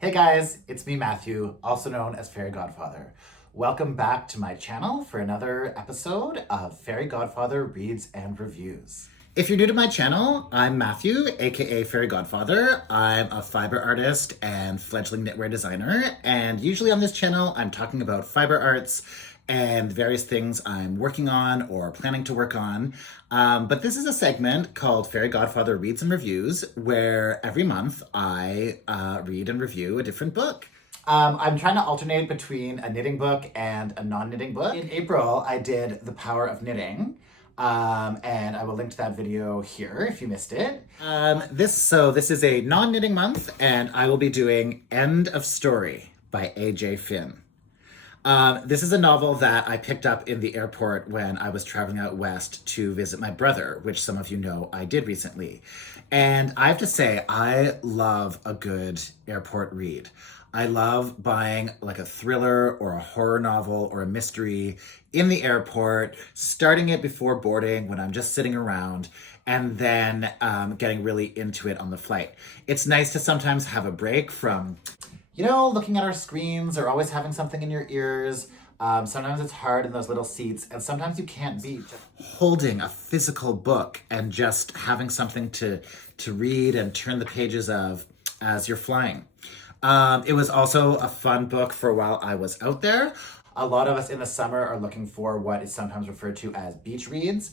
Hey guys, it's me Matthew, also known as Fairy Godfather. Welcome back to my channel for another episode of Fairy Godfather Reads and Reviews. If you're new to my channel, I'm Matthew, aka Fairy Godfather. I'm a fiber artist and fledgling knitwear designer, and usually on this channel I'm talking about fiber arts and various things I'm working on or planning to work on. But this is a segment called Fairy Godfather Reads and Reviews, where every month I read and review a different book. I'm trying to alternate between a knitting book and a non-knitting book. In April, I did The Power of Knitting, and I will link to that video here if you missed it. This is a non-knitting month, and I will be doing End of Story by A.J. Finn. This is a novel that I picked up in the airport when I was traveling out west to visit my brother, which some of you know I did recently. And I have to say, I love a good airport read. I love buying like a thriller or a horror novel or a mystery in the airport, starting it before boarding when I'm just sitting around, and then getting really into it on the flight. It's nice to sometimes have a break from looking at our screens or always having something in your ears. Sometimes it's hard in those little seats, and sometimes you can't beat holding a physical book and just having something to read and turn the pages of as you're flying. It was also a fun book for while I was out there. A lot of us in the summer are looking for what is sometimes referred to as beach reads,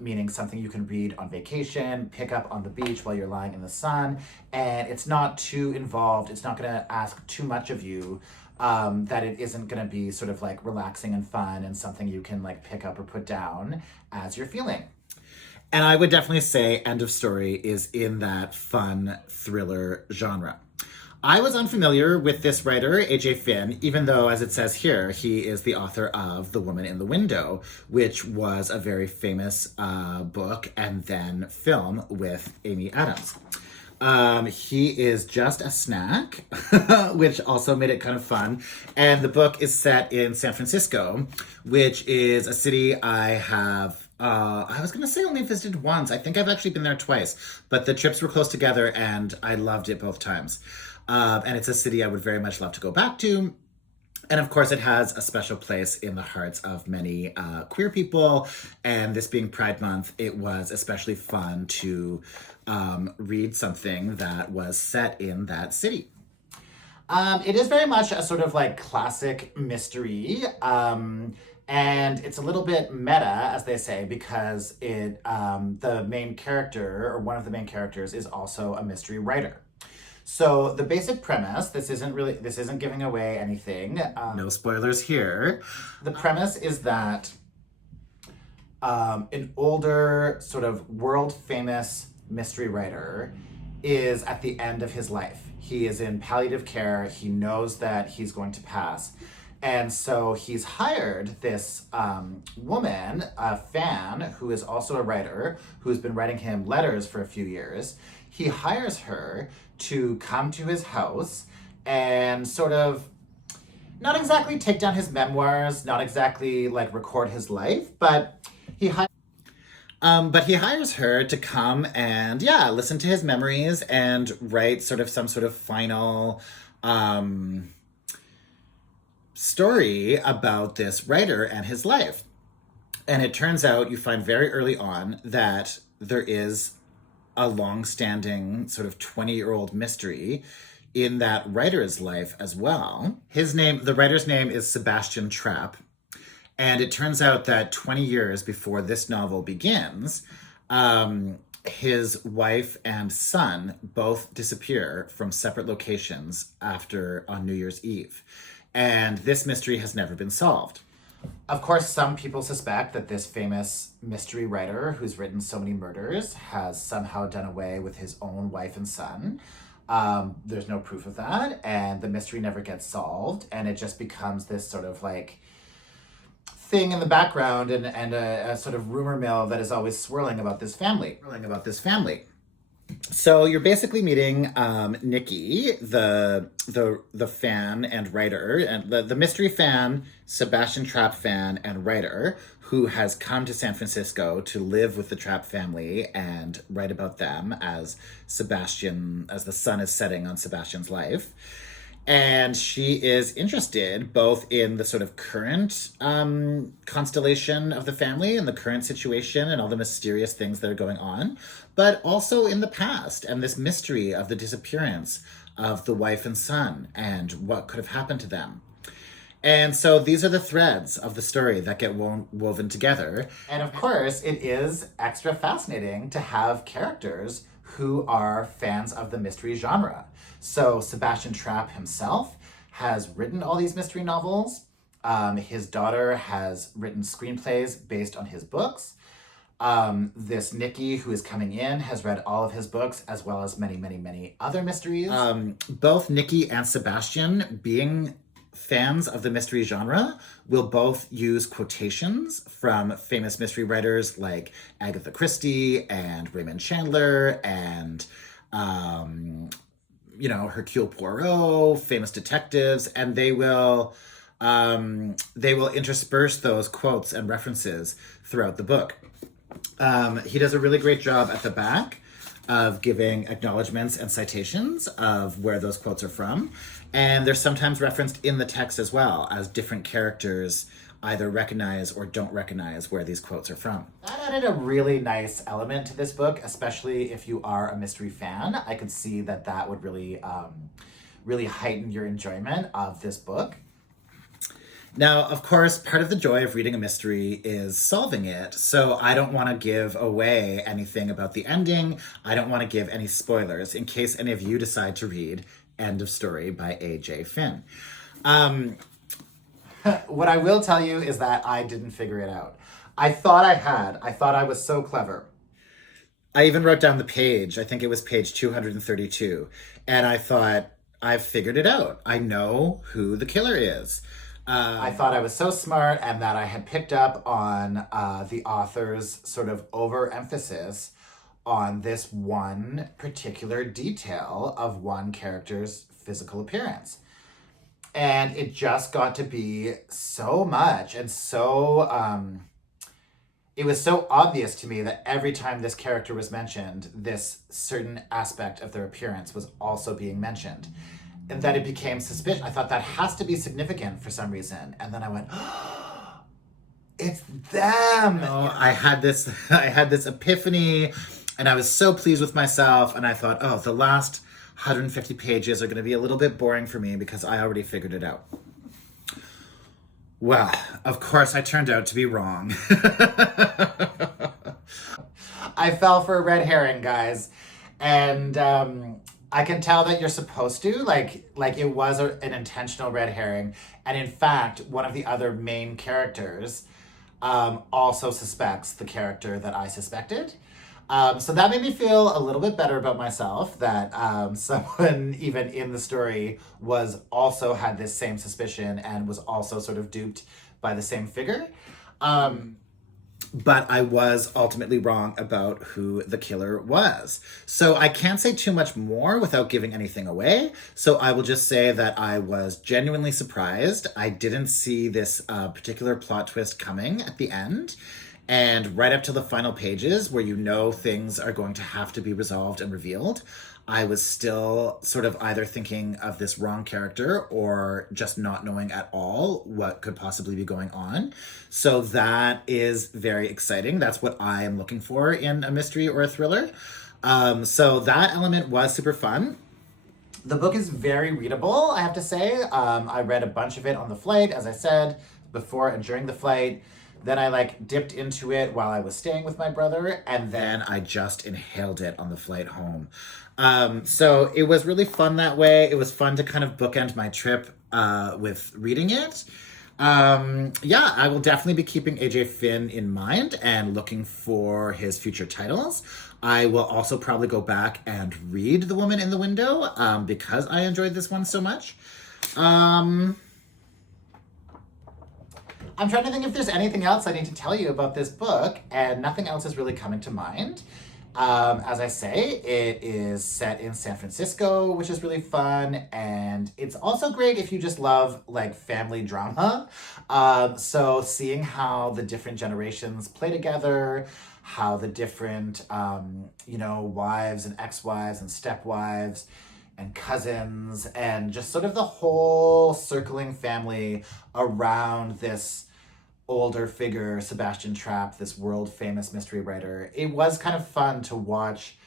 meaning something you can read on vacation, pick up on the beach while you're lying in the sun, and it's not too involved. It's not going to ask too much of you, that it isn't going to be sort of like relaxing and fun and something you can like pick up or put down as you're feeling. And I would definitely say End of Story is in that fun thriller genre. I was unfamiliar with this writer, A.J. Finn, even though, as it says here, he is the author of The Woman in the Window, which was a very famous book and then film with Amy Adams. He is just a snack, which also made it kind of fun. And the book is set in San Francisco, which is a city I was going to say only visited once. I think I've actually been there twice, but the trips were close together and I loved it both times. And it's a city I would very much love to go back to. And of course, it has a special place in the hearts of many queer people. And this being Pride Month, it was especially fun to read something that was set in that city. It is very much a sort of like classic mystery. And it's a little bit meta, as they say, because the main character, or one of the main characters, is also a mystery writer. So the basic premise, this isn't giving away anything. No spoilers here. The premise is that an older sort of world famous mystery writer is at the end of his life. He is in palliative care. He knows that he's going to pass. And so he's hired this woman, a fan, who is also a writer, who's been writing him letters for a few years. He hires her to come to his house and sort of not exactly take down his memoirs, not exactly like record his life, but he hires her to come and listen to his memories and write sort of some sort of final story about this writer and his life. And it turns out, you find very early on, that there is a long-standing sort of 20-year-old mystery in that writer's life as well. The writer's name is Sebastian Trapp. And it turns out that 20 years before this novel begins, his wife and son both disappear from separate locations on New Year's Eve. And this mystery has never been solved. Of course, some people suspect that this famous mystery writer who's written so many murders has somehow done away with his own wife and son. There's no proof of that, and the mystery never gets solved, and it just becomes this sort of like thing in the background and a sort of rumor mill that is always swirling about this family. So you're basically meeting Nikki, the fan and writer, and the mystery fan, Sebastian Trapp fan and writer, who has come to San Francisco to live with the Trapp family and write about them as the sun is setting on Sebastian's life. And she is interested both in the sort of current constellation of the family and the current situation and all the mysterious things that are going on, but also in the past and this mystery of the disappearance of the wife and son and what could have happened to them. And so these are the threads of the story that get woven together. And of course, it is extra fascinating to have characters who are fans of the mystery genre. So Sebastian Trapp himself has written all these mystery novels. His daughter has written screenplays based on his books. This Nikki, who is coming in, has read all of his books, as well as many, many, many other mysteries. Both Nikki and Sebastian, being fans of the mystery genre, will both use quotations from famous mystery writers like Agatha Christie and Raymond Chandler and Hercule Poirot, famous detectives, and they will intersperse those quotes and references throughout the book. He does a really great job at the back of giving acknowledgments and citations of where those quotes are from. And they're sometimes referenced in the text as well, as different characters either recognize or don't recognize where these quotes are from. That added a really nice element to this book, especially if you are a mystery fan. I could see that would really, really heighten your enjoyment of this book. Now, of course, part of the joy of reading a mystery is solving it, so I don't want to give away anything about the ending. I don't want to give any spoilers in case any of you decide to read End of Story by A.J. Finn. What I will tell you is that I didn't figure it out. I thought I had. I thought I was so clever. I even wrote down the page. I think it was page 232. And I thought, I've figured it out. I know who the killer is. I thought I was so smart and that I had picked up on the author's sort of overemphasis on this one particular detail of one character's physical appearance. And it just got to be so much and so, it was so obvious to me that every time this character was mentioned, this certain aspect of their appearance was also being mentioned. And that it became suspicious. I thought that has to be significant for some reason. And then I went, oh, it's them. I had this epiphany and I was so pleased with myself. And I thought, oh, the last 150 pages are going to be a little bit boring for me because I already figured it out. Well, of course I turned out to be wrong. I fell for a red herring, guys. And, I can tell that you're supposed to, like it was an intentional red herring. And in fact, one of the other main characters also suspects the character that I suspected. So that made me feel a little bit better about myself, that someone even in the story also had this same suspicion and was also sort of duped by the same figure. But I was ultimately wrong about who the killer was. So I can't say too much more without giving anything away. So I will just say that I was genuinely surprised. I didn't see this particular plot twist coming at the end. And right up to the final pages where you know things are going to have to be resolved and revealed, I was still sort of either thinking of this wrong character or just not knowing at all what could possibly be going on. So that is very exciting. That's what I am looking for in a mystery or a thriller. So that element was super fun. The book is very readable, I have to say. I read a bunch of it on the flight, as I said, before and during the flight. Then I dipped into it while I was staying with my brother, and then I just inhaled it on the flight home. So it was really fun that way. It was fun to kind of bookend my trip with reading it. I will definitely be keeping AJ Finn in mind and looking for his future titles. I will also probably go back and read The Woman in the Window because I enjoyed this one so much. I'm trying to think if there's anything else I need to tell you about this book, and nothing else is really coming to mind. As I say, it is set in San Francisco, which is really fun, and it's also great if you just love like family drama. So seeing how the different generations play together, how the different, wives and ex-wives and stepwives and cousins, and just sort of the whole circling family around this older figure, Sebastian Trapp, this world famous mystery writer. It was kind of fun to watch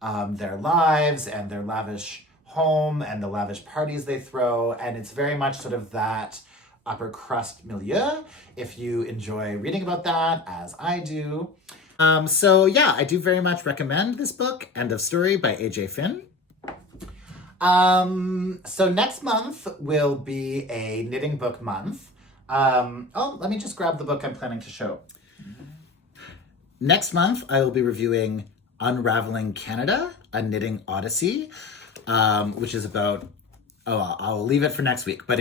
their lives and their lavish home and the lavish parties they throw. And it's very much sort of that upper crust milieu, if you enjoy reading about that, as I do. I do very much recommend this book, End of Story by A.J. Finn. So next month will be a knitting book month. Let me just grab the book I'm planning to show. Next month, I will be reviewing Unraveling Canada, a knitting odyssey, which is about, I'll leave it for next week, but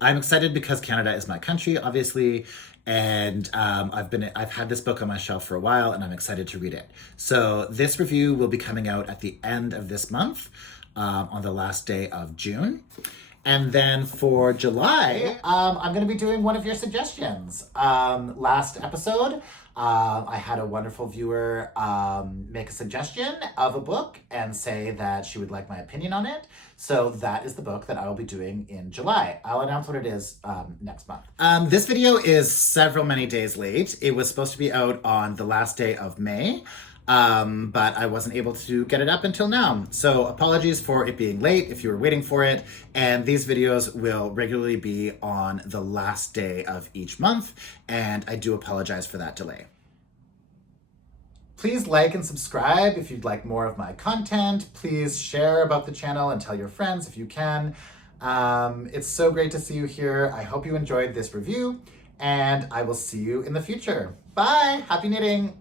I'm excited because Canada is my country, obviously, and I've had this book on my shelf for a while, and I'm excited to read it. So this review will be coming out at the end of this month, on the last day of June. And then for July, I'm going to be doing one of your suggestions. Last episode, I had a wonderful viewer make a suggestion of a book and say that she would like my opinion on it. So that is the book that I will be doing in July. I'll announce what it is next month. This video is many days late. It was supposed to be out on the last day of May. But I wasn't able to get it up until now. So apologies for it being late if you were waiting for it. And these videos will regularly be on the last day of each month. And I do apologize for that delay. Please like and subscribe if you'd like more of my content. Please share about the channel and tell your friends if you can. It's so great to see you here. I hope you enjoyed this review, and I will see you in the future. Bye! Happy knitting!